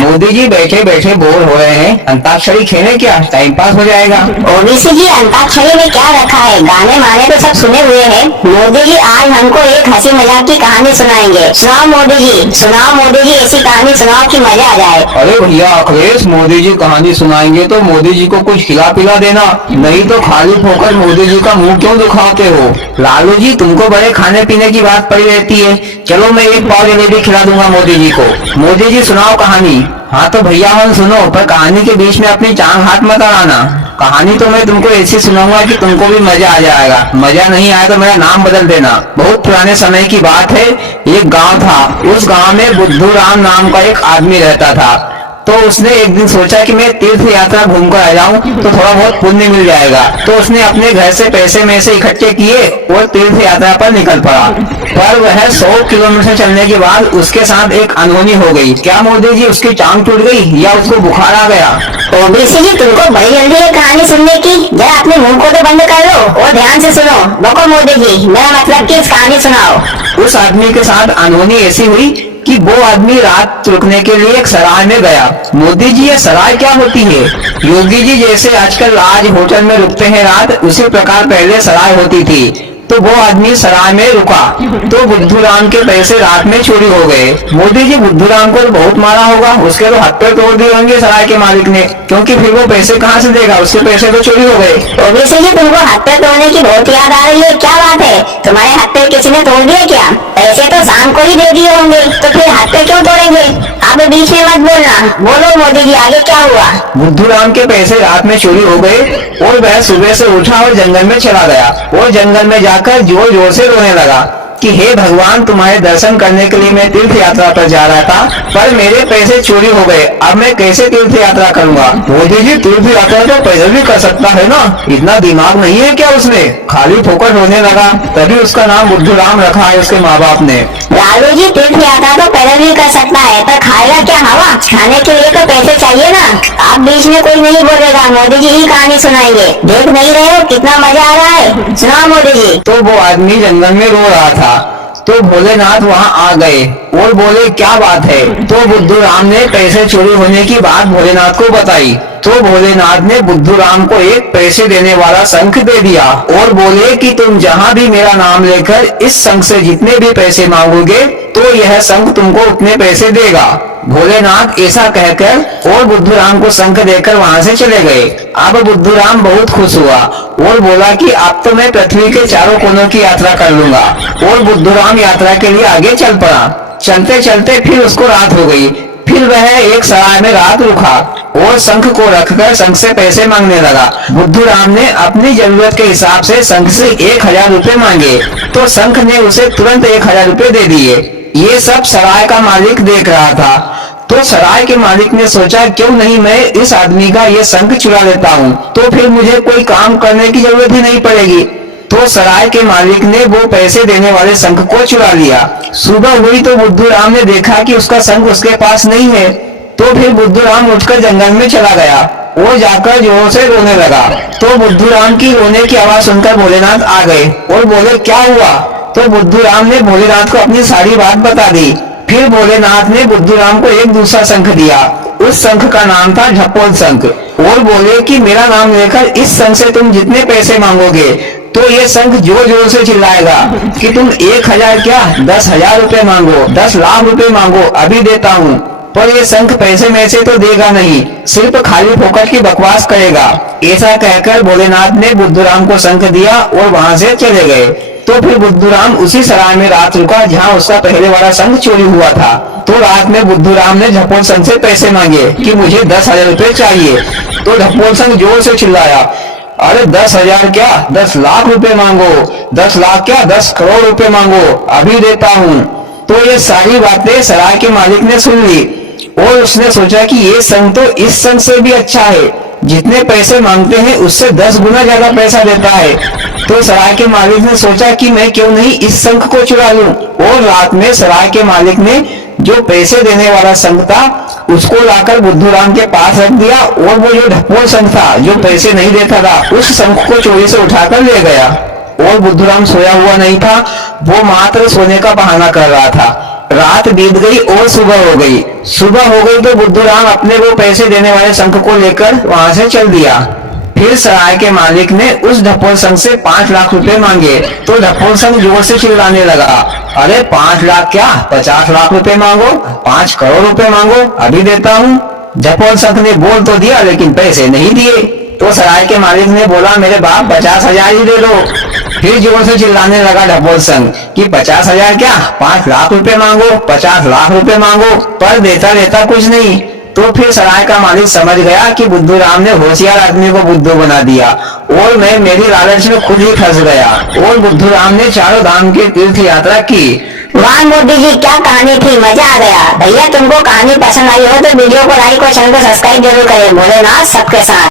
मोदी जी बैठे बैठे बोर हो रहे हैं, अंताक्षरी खेलें क्या, टाइम पास हो जाएगा। ओबीसी जी, अंताक्षरी में क्या रखा है, गाने माने तो सब सुने हुए हैं। मोदी जी आज हमको एक हंसी मजाक की कहानी सुनाएंगे। सुनाओ मोदी जी, सुनाओ मोदी जी, ऐसी कहानी सुनाओ कि मजा आ जाए। अरे भैया अखिलेश, मोदी जी कहानी सुनाएंगे तो मोदी जी को कुछ खिला पिला देना, नहीं तो खाली फोकस मोदी जी का मुंह क्यों दिखाते हो। लालू जी, तुमको बड़े खाने पीने की बात पड़ी रहती है, चलो मैं एक पाव जलेबी खिला दूंगा मोदी जी को। मोदी जी सुनाओ कहानी। हाँ तो भैया हम सुनो, पर कहानी के बीच में अपनी टांग हाथ मत अड़ाना। कहानी तो मैं तुमको ऐसी सुनाऊंगा कि तुमको भी मजा आ जाएगा, मजा नहीं आया तो मेरा नाम बदल देना। बहुत पुराने समय की बात है, एक गांव था। उस गांव में बुद्धू राम नाम का एक आदमी रहता था। तो उसने एक दिन सोचा कि मैं तीर्थ यात्रा घूमकर आ जाऊं तो थोड़ा बहुत पुण्य मिल जाएगा। तो उसने अपने घर से पैसे में से इकट्ठे किए और तीर्थ यात्रा पर निकल पड़ा। पर वह 100 किलोमीटर चलने के बाद उसके साथ एक अनहोनी हो गई। क्या मोदी जी, उसकी टांग टूट गई या उसको बुखार आ गया। ओबीसी जी, तुमको बड़ी जल्दी है कहानी सुनने की, जरा अपने मुंह को तो बंद कर लो और ध्यान से सुनो। बको मोदी जी, मेरा मतलब कि इस कहानी सुनाओ। उस आदमी के साथ अनहोनी ऐसी हुई कि वो आदमी रात रुकने के लिए एक सराय में गया। मोदी जी, ये सराय क्या होती है। योगी जी, जैसे आजकल आज होटल में रुकते हैं रात, उसी प्रकार पहले सराय होती थी। तो वो आदमी सराय में रुका तो बुद्धू राम के पैसे रात में चोरी हो गए। मोदी जी, बुद्धू राम को तो बहुत मारा होगा, उसके तो हाथ पैर तोड़ दिए होंगे सराय के मालिक ने, क्योंकि फिर वो पैसे कहाँ से देगा, उसके पैसे तो चोरी हो गए। ओबीसी जी, तुमको हाथ पैर तोड़ने की बहुत याद आ रही है, क्या बात है, तुम्हारे हाथ पैर किसी ने तोड़ दिए क्या। पैसे तो शाम को ही दे दिए होंगे, तो फिर हाथ पैर क्यों तोड़ेंगे। आप बीच में मत बोलना, बोलो मोदी जी, आगे क्या हुआ। बुद्धू राम के पैसे रात में चोरी हो गए और वह सुबह से उठा और जंगल में चला गया और जंगल में जाकर जोर जोर से रोने लगा कि हे भगवान, तुम्हारे दर्शन करने के लिए मैं तीर्थ यात्रा पर जा रहा था, पर मेरे पैसे चोरी हो गए, अब मैं कैसे तीर्थ यात्रा करूंगा। मोदी जी, तीर्थ यात्रा तो पैदल भी कर सकता है ना, इतना दिमाग नहीं है क्या उसमें। खाली फोकट रोने लगा, तभी उसका नाम बुद्धू राम रखा है उसके माँ बाप ने। लालू जी, तीर्थ यात्रा तो पैदल भी कर सकता है, पर खाएगा क्या हवा, खाने के लिए तो पैसे चाहिए ना। आप बीच में कोई नहीं बोलेगा, मोदी जी ही कहानी सुनाएंगे। देख नहीं रहे हो कितना मजा आ रहा है, सुनाओ मोदी जी। तो वो आदमी जंगल में रो रहा था तो भोलेनाथ वहाँ आ गए और बोले क्या बात है। तो बुद्धू राम ने पैसे चोरी होने की बात भोलेनाथ को बताई। तो भोलेनाथ ने बुद्धू राम को एक पैसे देने वाला शंख दे दिया और बोले कि तुम जहाँ भी मेरा नाम लेकर इस शंख से जितने भी पैसे मांगोगे तो यह शंख तुमको उतने पैसे देगा। भोलेनाथ ऐसा कहकर और बुद्धू राम को शंख देकर वहाँ से चले गए। अब बुद्धू राम बहुत खुश हुआ और बोला कि अब तो मैं पृथ्वी के चारों कोनों की यात्रा कर लूंगा। और बुद्धू राम यात्रा के लिए आगे चल पड़ा। चलते चलते फिर उसको रात हो गई। फिर वह एक सराय में रात रुका और शंख को रखकर शंख से पैसे मांगने लगा। बुद्धू राम ने अपनी जरूरत के हिसाब से शंख से 1000 रुपए मांगे तो शंख ने उसे तुरंत 1000 रुपए दे दिए। ये सब सराय का मालिक देख रहा था। तो सराय के मालिक ने सोचा क्यों नहीं मैं इस आदमी का ये शंख चुरा लेता हूँ, तो फिर मुझे कोई काम करने की जरूरत ही नहीं पड़ेगी। तो सराय के मालिक ने वो पैसे देने वाले शंख को चुरा लिया। सुबह हुई तो बुद्धू राम ने देखा कि उसका शंख उसके पास नहीं है। तो फिर बुद्धू राम उठकर जंगल में चला गया और जाकर जोर से रोने लगा। तो बुद्धू राम की रोने की आवाज सुनकर भोलेनाथ आ गए और बोले क्या हुआ। तो बुद्धू राम ने भोलेनाथ को अपनी सारी बात बता दी। फिर भोलेनाथ ने बुद्धू राम को एक दूसरा शंख दिया। उस शंख का नाम था ढपोल शंख और बोले कि मेरा नाम लेकर इस शंख से तुम जितने पैसे मांगोगे तो ये शंख जोर जोर से चिल्लाएगा कि तुम 1000 क्या 10,000 रुपए मांगो, 10 लाख रुपए मांगो, अभी देता हूँ। पर ये शंख पैसे में से तो देगा नहीं, सिर्फ खाली फोकट की बकवास करेगा। ऐसा कहकर भोलेनाथ ने बुद्धू राम को शंख दिया और वहाँ से चले गए। तो फिर बुद्धू राम उसी सराय में रात रुका जहाँ उसका पहले वाला शंख चोरी हुआ था। तो रात में बुद्धू राम ने ढपोल शंख से पैसे मांगे कि मुझे 10,000 रुपए चाहिए। तो ढपोल शंख जोर से चिल्लाया, अरे 10,000 क्या 10 लाख रुपए मांगो, 10 लाख क्या 10 करोड़ रुपए मांगो, अभी देता हूँ। तो ये सारी बातें सराय के मालिक ने सुन ली और उसने सोचा कि ये शंख तो इस शंख से भी अच्छा है, जितने पैसे मांगते हैं उससे 10 गुना ज्यादा पैसा देता है। तो सराय के मालिक ने सोचा कि मैं क्यों नहीं इस शंख को चुरा लूं। और रात में सराय के मालिक ने जो पैसे देने वाला शंख था उसको लाकर बुद्धू राम के पास रख दिया और वो जो ढपोल शंख था जो पैसे नहीं देता था उस शंख को चोरी से उठाकर ले गया। और बुद्धू राम सोया हुआ नहीं था, वो मात्र सोने का बहाना कर रहा था। रात बीत गई और सुबह हो गई। सुबह हो गई तो बुद्धूराम अपने वो पैसे देने वाले संघ को लेकर वहां से चल दिया। फिर सराय के मालिक ने उस ढपोल संघ से 5 लाख रुपए मांगे तो ढपोल संघ जोर से चिल्लाने लगा, अरे 5 लाख क्या, 50 लाख रुपए मांगो, 5 करोड़ रुपए मांगो, अभी देता हूँ। ढपोल संघ ने बोल तो दिया लेकिन पैसे नहीं दिए। तो सराय के मालिक ने बोला, मेरे बाप 50,000 ही दे दो। फिर जोर से चिल्लाने लगा ढपोल संघ कि 50,000 क्या, 5 लाख रुपए मांगो, 50 लाख रुपए मांगो, पर देता कुछ नहीं। तो फिर सराय का मालिक समझ गया कि बुद्धूराम ने होशियार आदमी को बुद्धू बना दिया और मैं मेरी लालच में खुद ही फंस गया। और बुद्धूराम ने चारों धाम की तीर्थ यात्रा की। वाह मोदी जी, क्या कहानी थी, मजा आ गया। भैया तुमको कहानी पसंद आई हो तो वीडियो को लाइक और चैनल को सब्सक्राइब जरूर करें। भोलेनाथ सबके साथ।